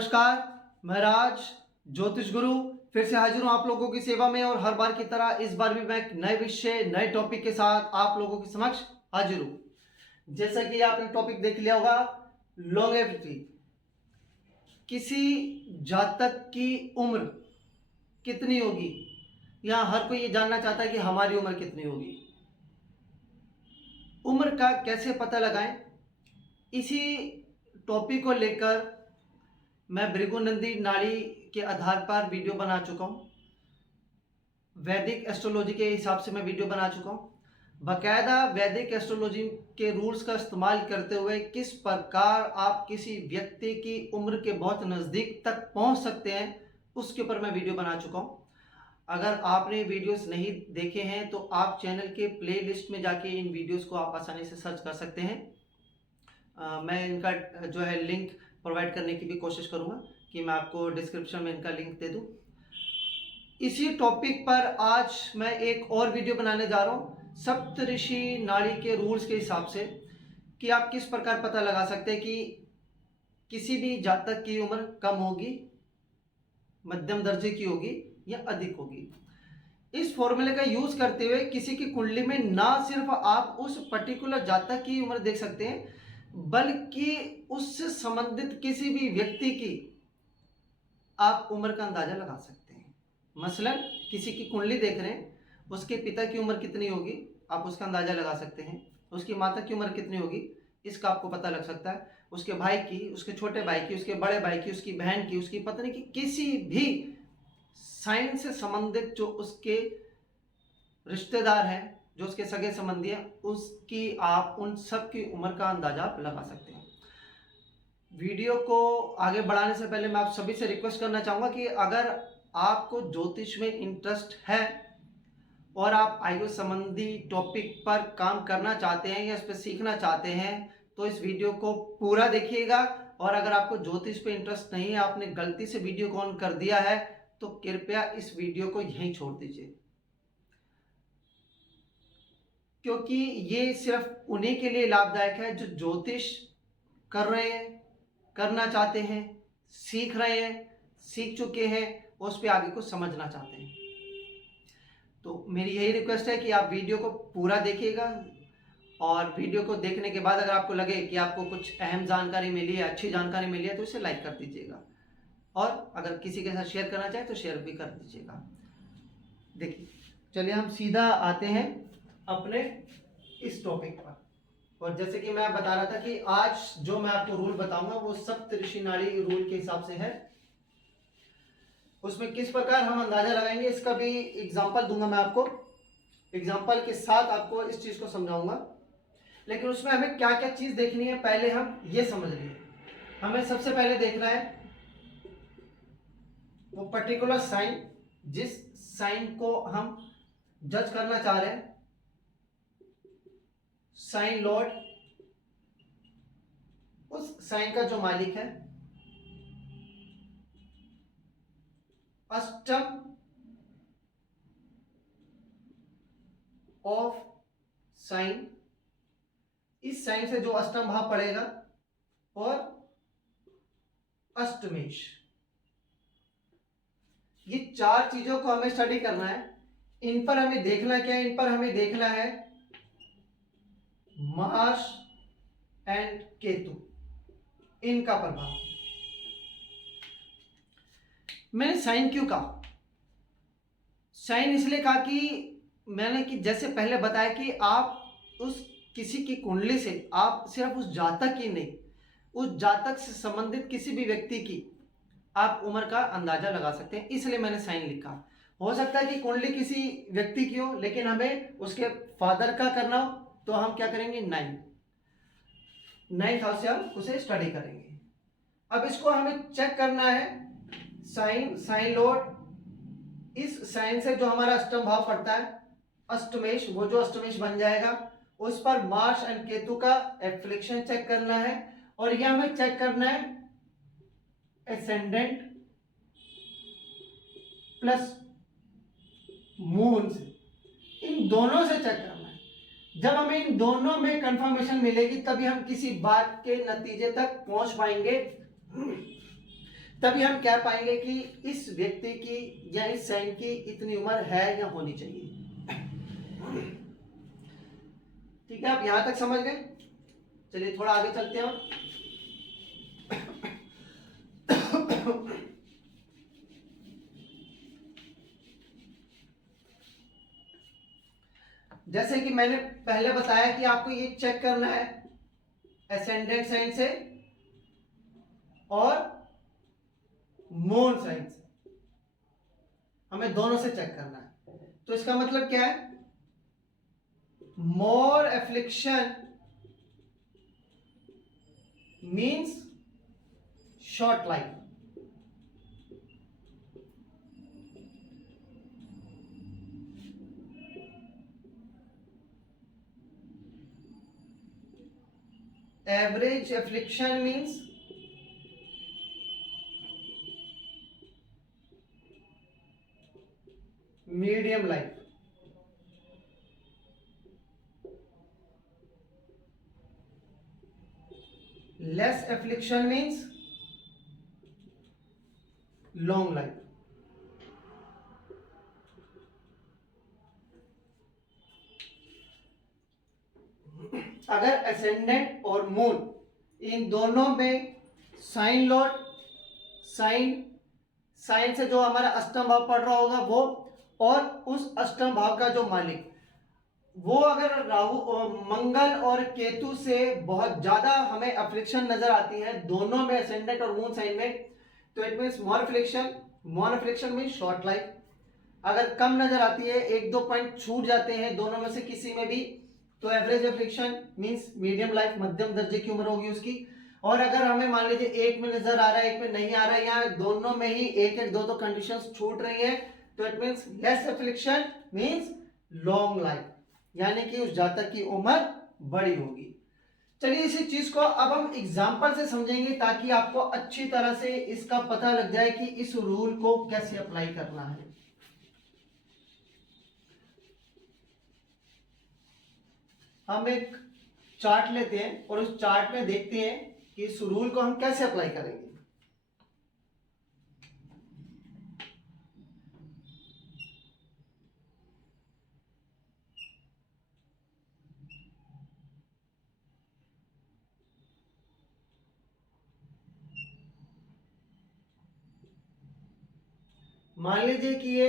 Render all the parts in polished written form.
नमस्कार। मैं राज ज्योतिष गुरु फिर से हाजिर हूं आप लोगों की सेवा में और हर बार की तरह इस बार भी मैं एक नए विषय नए टॉपिक के साथ आप लोगों के समक्ष हाजिर हूं। जैसा कि आपने टॉपिक देख लिया होगा, लॉन्गेविटी। किसी जातक की उम्र कितनी होगी, यहां हर कोई ये जानना चाहता है कि हमारी उम्र कितनी होगी। उम्र का कैसे पता लगाएं, इसी टॉपिक को लेकर मैं भृगुनंदी नाड़ी के आधार पर वीडियो बना चुका हूं। वैदिक एस्ट्रोलॉजी के हिसाब से मैं वीडियो बना चुका हूं। बाकायदा वैदिक एस्ट्रोलॉजी के रूल्स का इस्तेमाल करते हुए किस प्रकार आप किसी व्यक्ति की उम्र के बहुत नज़दीक तक पहुंच सकते हैं, उसके ऊपर मैं वीडियो बना चुका हूं। अगर आपने वीडियोस नहीं देखे हैं तो आप चैनल के प्लेलिस्ट में जाके इन वीडियोस को आप आसानी से सर्च कर सकते हैं। मैं इनका जो है लिंक प्रोवाइड करने की भी कोशिश करूंगा कि मैं आपको डिस्क्रिप्शन में इनका लिंक दे दूं। इसी टॉपिक पर आज मैं एक और वीडियो बनाने जा रहा हूं, सप्तऋषि नाड़ी के रूल्स के हिसाब से, कि आप किस प्रकार पता लगा सकते हैं कि किसी भी जातक की उम्र कम होगी, मध्यम दर्जे की होगी या अधिक होगी। इस फॉर्मूले का यूज करते हुए किसी की कुंडली में ना सिर्फ आप उस पर्टिकुलर जातक की उम्र देख सकते हैं, बल्कि उससे संबंधित किसी भी व्यक्ति की आप उम्र का अंदाजा लगा सकते हैं। मसलन किसी की कुंडली देख रहे हैं, उसके पिता की उम्र कितनी होगी आप उसका अंदाजा लगा सकते हैं। उसकी माता की उम्र कितनी होगी इसका आपको पता लग सकता है। उसके भाई की, उसके छोटे भाई की, उसके बड़े भाई की, उसकी बहन की, उसकी पत्नी की, किसी भी साइन से संबंधित जो उसके रिश्तेदार हैं, जो उसके सगे संबंधी हैं, उसकी आप उन सब की उम्र का अंदाजा आप लगा सकते हैं। वीडियो को आगे बढ़ाने से पहले मैं आप सभी से रिक्वेस्ट करना चाहूँगा कि अगर आपको ज्योतिष में इंटरेस्ट है और आप आयु संबंधी टॉपिक पर काम करना चाहते हैं या इस पर सीखना चाहते हैं तो इस वीडियो को पूरा देखिएगा। और अगर आपको ज्योतिष पे इंटरेस्ट नहीं है, आपने गलती से वीडियो को ऑन कर दिया है, तो कृपया इस वीडियो को यहीं छोड़ दीजिए, क्योंकि ये सिर्फ उन्हीं के लिए लाभदायक है जो ज्योतिष कर रहे हैं, करना चाहते हैं, सीख रहे हैं, सीख चुके हैं, उस पर आगे को समझना चाहते हैं। तो मेरी यही रिक्वेस्ट है कि आप वीडियो को पूरा देखिएगा और वीडियो को देखने के बाद अगर आपको लगे कि आपको कुछ अहम जानकारी मिली है, अच्छी जानकारी मिली है, तो इसे लाइक कर दीजिएगा और अगर किसी के साथ शेयर करना चाहे तो शेयर भी कर दीजिएगा। देखिए, चलिए हम सीधा आते हैं अपने इस टॉपिक पर। और जैसे कि मैं बता रहा था कि आज जो मैं आपको रूल बताऊंगा वो सप्तऋषि नाड़ी रूल के हिसाब से है। उसमें किस प्रकार हम अंदाजा लगाएंगे इसका भी एग्जांपल दूंगा मैं आपको, एग्जांपल के साथ आपको इस चीज को समझाऊंगा। लेकिन उसमें हमें क्या क्या चीज देखनी है पहले हम ये समझ लिए। हमें सबसे पहले देखना है वो पर्टिकुलर साइन, जिस साइन को हम जज करना चाह रहे हैं, साइन लॉर्ड, उस साइन का जो मालिक है, अष्टम ऑफ साइन, इस साइन से जो अष्टम भाव पड़ेगा, और अष्टमेश। ये चार चीजों को हमें स्टडी करना है। इन पर हमें देखना क्या है, इन पर हमें देखना है मार्स एंड केतु, इनका प्रभाव। मैंने साइन क्यों कहा? साइन इसलिए कहा कि मैंने कि जैसे पहले बताया कि आप उस किसी की कुंडली से आप सिर्फ उस जातक की नहीं, उस जातक से संबंधित किसी भी व्यक्ति की आप उम्र का अंदाजा लगा सकते हैं, इसलिए मैंने साइन लिखा। हो सकता है कि कुंडली किसी व्यक्ति की हो लेकिन हमें उसके फादर का करना हो, तो हम क्या करेंगे, नाइन्थ हाउस से हम उसे स्टडी करेंगे। अब इसको हमें चेक करना है, साइन, साइन लॉर्ड, इस साइन से जो हमारा अष्टम भाव पड़ता है, अष्टमेश, वो जो अष्टमेश बन जाएगा, उस पर मार्स एंड केतु का एफ्लिक्शन चेक करना है। और यह हमें चेक करना है एसेंडेंट प्लस मून से, इन दोनों से चेक करना है। जब हमें इन दोनों में कंफर्मेशन मिलेगी तभी हम किसी बात के नतीजे तक पहुंच पाएंगे। तभी हम कह पाएंगे कि इस व्यक्ति की या इस साइन की इतनी उम्र है या होनी चाहिए। ठीक है, आप यहां तक समझ गए। चलिए थोड़ा आगे चलते हैं हम। जैसे कि मैंने पहले बताया कि आपको ये चेक करना है एसेंडेंट साइन से और मून साइन से, हमें दोनों से चेक करना है। तो इसका मतलब क्या है, more affliction means short life. Average affliction means medium life. Less affliction means long life. अगर एसेंडेंट और मून इन दोनों में साइन लॉर्ड, साइन से जो हमारा अष्टम भाव पढ़ रहा होगा वो, और उस अष्टम भाव का जो मालिक, वो अगर राहु मंगल और केतु से बहुत ज्यादा हमें अफ्लिक्शन नजर आती है दोनों में, एसेंडेंट और मून साइन में, तो it means more affliction means short life. अगर कम नजर आती है, एक दो पॉइंट छूट जाते हैं दोनों में से किसी में भी, तो average affliction means medium life, मध्यम दर्जे की उम्र होगी उसकी। और अगर हमें मान लीजिए एक में नजर आ रहा है एक में नहीं आ रहा है, या दोनों में ही एक एक दो दो कंडीशंस छूट रही है, तो it means less affliction means long life, यानी कि उस जातक की उम्र बड़ी होगी। चलिए इसी चीज को अब हम एग्जाम्पल से समझेंगे ताकि आपको अच्छी तरह से इसका पता लग जाए कि इस रूल को कैसे अप्लाई करना है। हम एक चार्ट लेते हैं और उस चार्ट में देखते हैं कि इस रूल को हम कैसे अप्लाई करेंगे। मान लीजिए कि ये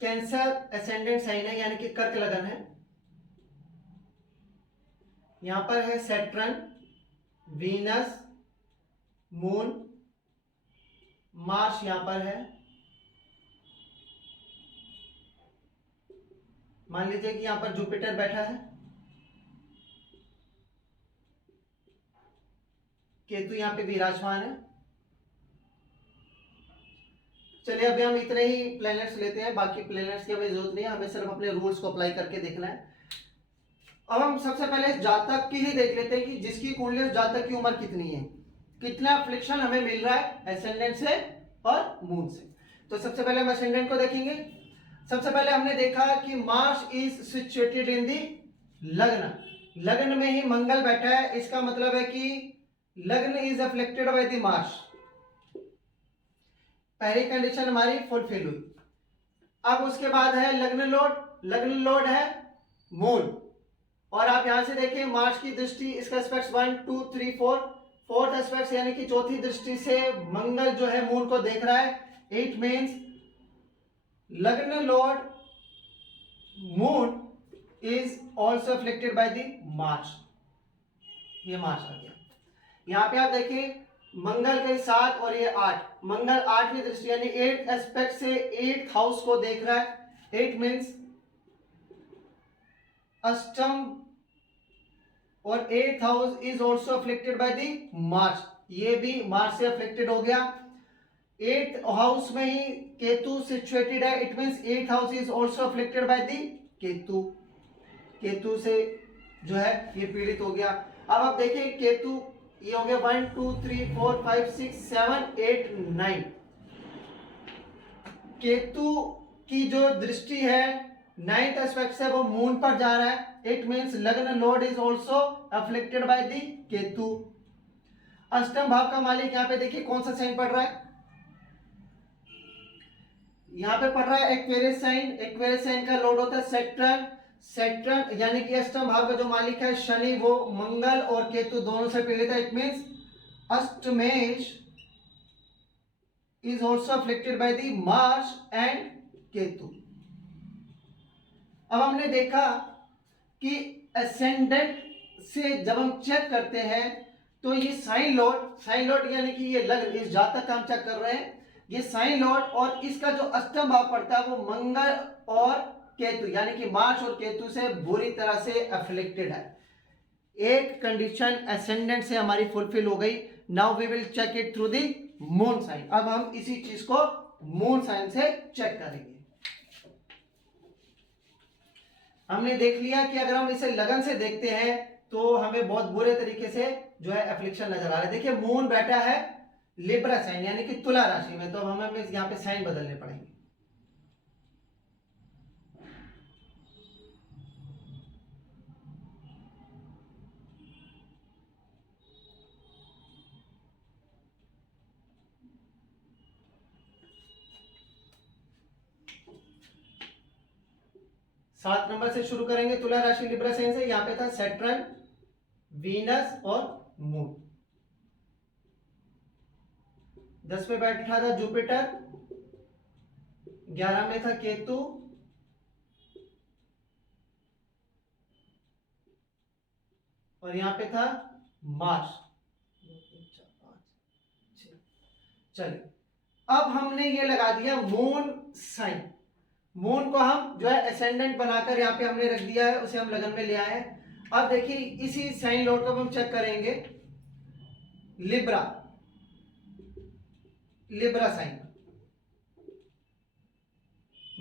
कैंसर एसेंडेंट साइन है, यानी कि कर्क लगन है। यहां पर है सैटर्न, वीनस, मून, मार्स यहां पर है। मान लीजिए कि यहां पर जुपिटर बैठा है, केतु यहां पे विराजमान है। चलिए अभी हम इतने ही प्लैनेट्स लेते हैं, बाकी प्लैनेट्स की हमें जरूरत नहीं है, हमें सिर्फ अपने रूल्स को अप्लाई करके देखना है। अब हम सबसे पहले जातक की ही देख लेते हैं कि जिसकी कुंडली, उस जातक की उम्र कितनी है, कितना अफ्लिक्शन हमें मिल रहा है एसेंडेंट से और मून से। तो सबसे पहले हम एसेंडेंट को देखेंगे। सबसे पहले हमने देखा कि मार्स इज सिचुएटेड इन दी लग्न, लग्न में ही मंगल बैठा है, इसका मतलब है कि लग्न is afflicted by the Mars. पहली कंडीशन हमारी फुलफिल हुई। अब उसके बाद है लग्न लॉर्ड, लग्न लॉर्ड है मून, और आप यहां से देखिए मार्स की दृष्टि, इसका एस्पेक्ट्स 1 2 3 4, फोर्थ एस्पेक्ट यानी कि चौथी दृष्टि से मंगल जो है मून को देख रहा है। इट मींस लग्न Lord moon is also afflicted by the Mars. ये मार्स आ गया। यहां पे आप देखिए मंगल के 7 और ये 8, मंगल 8वीं दृष्टि यानी 8th एस्पेक्ट से 8th हाउस को देख रहा है। 8 मींस अष्टम और 8th house is also afflicted by the Mars, ये भी मार्स से अफ्लिक्टेड हो गया। 8th हाउस में ही केतु सिचुएटेड है, it means 8th house is also afflicted by the Ketu, Ketu से जो है ये पीड़ित हो गया। अब आप देखिए केतु, ये हो गया 1 2 3 4 5 6 7 8 9, केतु की जो दृष्टि है 9th एस्पेक्ट से वो मून पर जा रहा है। इट मींस लग्न Lord is also afflicted by the Ketu. अष्टम भाव का मालिक यहाँ पे देखिए कौन सा साइन पड़ रहा है, यहाँ पे पड़ रहा है एक्वेरियस साइन। एक्वेरियस साइन का लॉर्ड होता है सेट्रन। सेट्रन यानी कि अष्टम भाव का जो मालिक है शनि, वो मंगल और केतु दोनों से पीड़ित है। इट मींस अष्टमेश is also afflicted by the Mars and Ketu. अब हमने देखा कि असेंडेंट से जब हम चेक करते हैं तो ये साइन लॉर्ड यानी कि ये लग्न, इस जातक का हम चेक कर रहे हैं, ये साइन लॉर्ड और इसका जो अष्टम भाव पड़ता है वो मंगल और केतु यानी कि मार्स और केतु से बुरी तरह से अफ्लिक्टेड है। एक कंडीशन असेंडेंट से हमारी फुलफिल हो गई। Now we will check it through the moon sign. अब हम इसी चीज को मून साइन से चेक करेंगे। हमने देख लिया कि अगर हम इसे लगन से देखते हैं तो हमें बहुत बुरे तरीके से जो है एफ्लिक्शन नजर आ रहा है। देखिए मून बैठा है लिब्रा साइन यानी कि तुला राशि में, तो हमें यहाँ पे साइन बदलने पड़ेंगे। सात नंबर से शुरू करेंगे तुला राशि लिब्रा साइन से। यहां पे था सैटर्न, वीनस और मून। 10 पे बैठा था जुपिटर, 11 में था केतु, और यहां पे था मार्स। चलिए अब हमने ये लगा दिया मून साइन। मून को हम जो है असेंडेंट बनाकर यहाँ पे हमने रख दिया है, उसे हम लगन में ले आए हैं। अब देखिए इसी साइन लॉर्ड को हम चेक करेंगे Libra sign.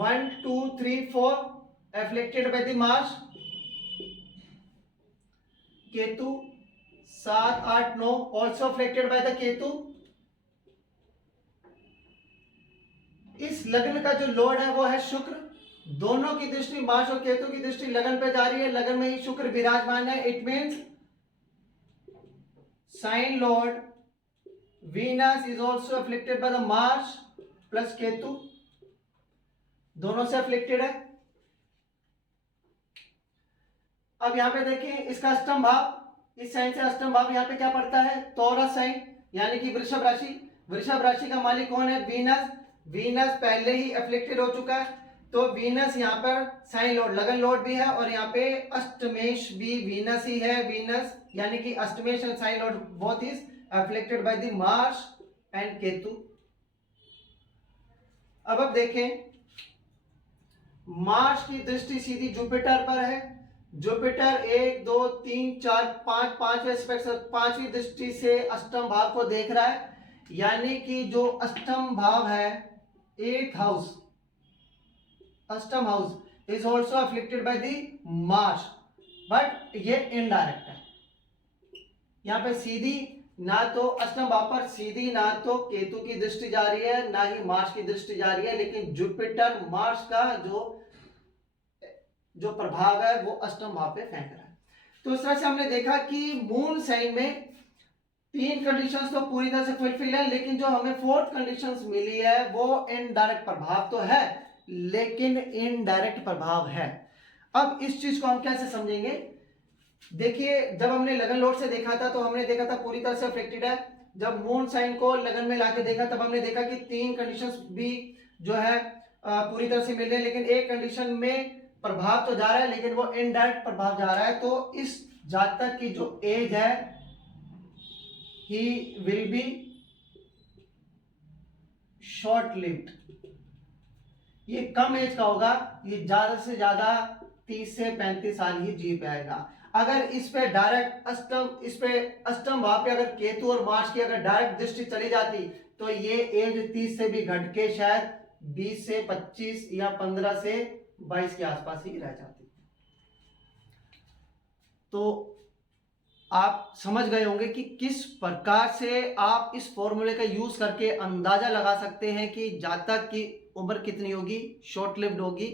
1 2 3 4 afflicted by the Mars. Ketu 7 8 9 also afflicted by the Ketu. इस लग्न का जो लॉर्ड है वो है शुक्र। दोनों की दृष्टि, मार्स और केतु की दृष्टि लगन पे जा रही है, लगन में ही शुक्र विराजमान है। It means sign lord Venus is also afflicted by the Mars plus Ketu, दोनों से अफ्लिक्टेड है। अब यहां पे देखिए इसका अष्टम भाव, इस साइन से अष्टम भाव यहां पे क्या पड़ता है, टॉरस साइन यानी कि वृषभ राशि। वृषभ राशि का मालिक कौन है, वीनस। वीनस पहले ही अफ्लिक्टेड हो चुका है, तो वीनस यहाँ पर साइन लॉर्ड, लगन लॉर्ड भी है, और यहाँ पे अष्टमेश भी वीनस ही है। वीनस यानी कि अष्टमेश and sign lord both is afflicted by the Mars and Ketu. अब देखें मार्स की दृष्टि सीधी जुपिटर पर है। जुपिटर 1 2 3 4 5 पांचवी दृष्टि से अष्टम भाव को देख रहा है, यानी कि जो अष्टम भाव है 8th हाउस, अष्टम house is also afflicted by the Mars, but ये इनडायरेक्ट है। यहां पे सीधी ना तो अष्टम भाव पर सीधी ना तो केतु की दृष्टि जा रही है, ना ही मार्स की दृष्टि जा रही है, लेकिन जुपिटर मार्स का जो प्रभाव है वो अष्टम भाव पे फेंक रहा है। तो इस तरह से हमने देखा कि मून साइन में 3 कंडीशंस तो पूरी तरह से फुलफिल है, लेकिन जो हमें 4th कंडीशंस मिली है वो इनडायरेक्ट प्रभाव तो है, लेकिन इनडायरेक्ट प्रभाव है। अब इस चीज को हम कैसे समझेंगे, देखिए जब हमने लगन लॉर्ड से देखा था तो हमने देखा था पूरी तरह से अफेक्टेड है। जब मून साइन को लगन में लाके देखा तब हमने देखा कि 3 कंडीशंस भी जो है पूरी तरह से मिल रहे हैं, लेकिन एक कंडीशन में प्रभाव तो जा रहा है लेकिन वो इनडायरेक्ट प्रभाव जा रहा है। तो इस जातक की जो एज है he will be short lived, ये कम एज का होगा, ये ज्यादा से ज्यादा 30 से 35 साल ही जी पाएगा। अगर इस पे डायरेक्ट अष्टम भाव पे अगर केतु और मार्स की अगर डायरेक्ट दृष्टि चली जाती तो ये एज 30 से भी घट के शायद 20 से 25 या 15 से 22 के आसपास ही रह जाती। तो आप समझ गए होंगे कि किस प्रकार से आप इस फॉर्मूले का यूज करके अंदाजा लगा सकते हैं कि जातक की उम्र कितनी होगी, शॉर्ट लिव्ड होगी,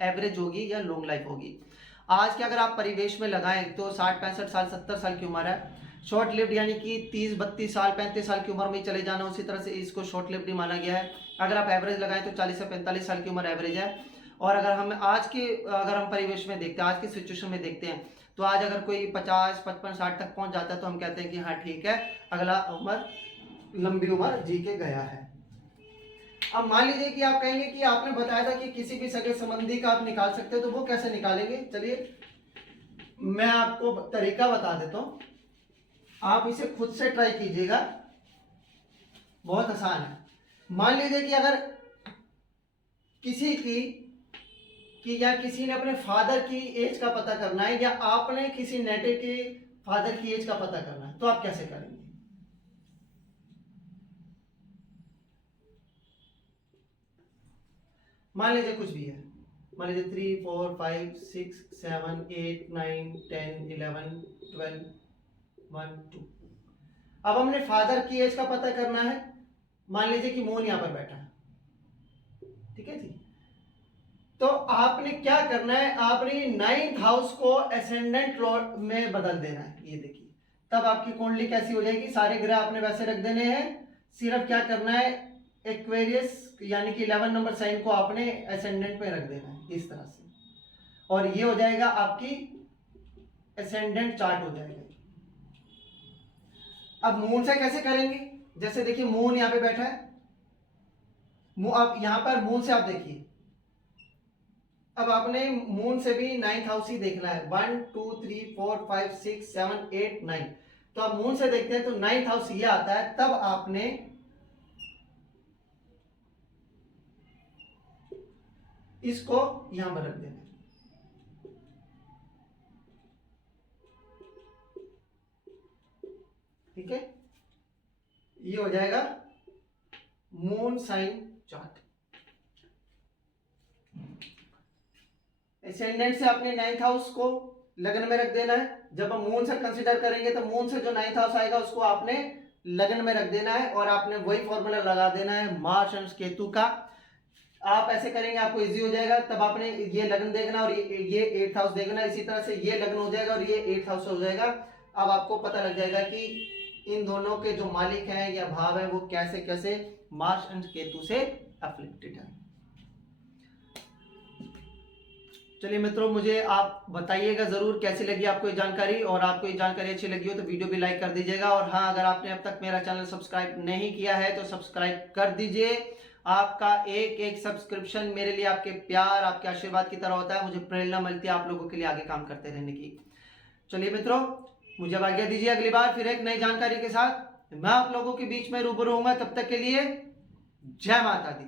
एवरेज होगी या लॉन्ग लाइफ होगी। आज के अगर आप परिवेश में लगाएं तो 60 65 साल 70 साल की उम्र है, शॉर्ट लिव्ड यानी कि 30-32 साल 35 साल की उम्र में चले जाना, उसी तरह से इसको शॉर्ट लिव्ड माना गया है। अगर आप एवरेज लगाएं तो 40 से 45 साल की उम्र एवरेज है। और अगर हम परिवेश में देखते हैं, आज की सिचुएशन में देखते हैं, तो आज अगर कोई 50 55 60 तक पहुंच जाता है तो हम कहते हैं कि हाँ ठीक है, अगला उम्र लंबी उम्र जी के गया है। अब मान लीजिए कि आप कहेंगे कि आपने बताया था कि किसी भी सगे संबंधी का आप निकाल सकते हो, तो वो कैसे निकालेंगे? चलिए मैं आपको तरीका बता देता हूं, आप इसे खुद से ट्राई कीजिएगा, बहुत आसान है। मान लीजिए कि अगर किसी या किसी ने अपने फादर की एज का पता करना है, या आपने किसी नेटिव के फादर की एज का पता करना है, तो आप कैसे करेंगे? मान लीजिए कुछ भी है, मान लीजिए 3 4 5 6 7 8 9 10 11 12 1 2। अब हमने फादर की एज का पता करना है। मान लीजिए कि मोहन यहां पर बैठा है, ठीक है जी। तो आपने क्या करना है, आपने 9th हाउस को असेंडेंट लॉर्ड में बदल देना है। ये देखिए, तब आपकी कुंडली कैसी हो जाएगी? सारे ग्रह आपने वैसे रख देने हैं, सिर्फ क्या करना है, एक्वेरियस यानी कि 11 नंबर साइन को आपने असेंडेंट में रख देना है इस तरह से, और ये हो जाएगा आपकी असेंडेंट चार्ट हो जाएगा। अब मून से कैसे करेंगे? जैसे देखिए मून यहां पे बैठा है, अब यहां पर मून से आप देखिए, अब आपने मून से भी 9th हाउस ही देखना है। 1 2 3 4 5 6 7 8 9। तो आप मून से देखते हैं तो 9th हाउस ये आता है, तब आपने इसको यहां पर रख देना है, ठीक है। ये हो जाएगा मून साइन चार्ट। एसेंडेंट से आपने 9th हाउस को लगन में रख देना है। जब हम मून से कंसीडर करेंगे तो मून से जो 9th हाउस आएगा उसको आपने लगन में रख देना है, और आपने वही फॉर्मूला लगा देना है मार्स एंड केतु का। आप ऐसे करेंगे आपको इजी हो जाएगा। तब आपने ये लगन देखना और ये 8th हाउस देखना, इसी तरह से ये लगन हो जाएगा और ये 8th हाउस हो जाएगा। अब आपको पता लग जाएगा कि इन दोनों के जो मालिक हैं या भाव है वो कैसे कैसे मार्स एंड केतु से अफेक्टेड है। चलिए मित्रों, मुझे आप बताइएगा जरूर कैसी लगी आपको ये जानकारी, और आपको ये जानकारी अच्छी लगी हो तो वीडियो भी लाइक कर दीजिएगा। और हाँ, अगर आपने अब तक मेरा चैनल सब्सक्राइब नहीं किया है तो सब्सक्राइब कर दीजिए। आपका एक एक सब्सक्रिप्शन मेरे लिए आपके प्यार, आपके आशीर्वाद की तरह होता है, मुझे प्रेरणा मिलती है आप लोगों के लिए आगे काम करते रहने की। चलिए मित्रों, मुझे अब आज्ञा दीजिए, अगली बार फिर एक नई जानकारी के साथ मैं आप लोगों के बीच में रूबरू होऊंगा। तब तक के लिए जय माता दी।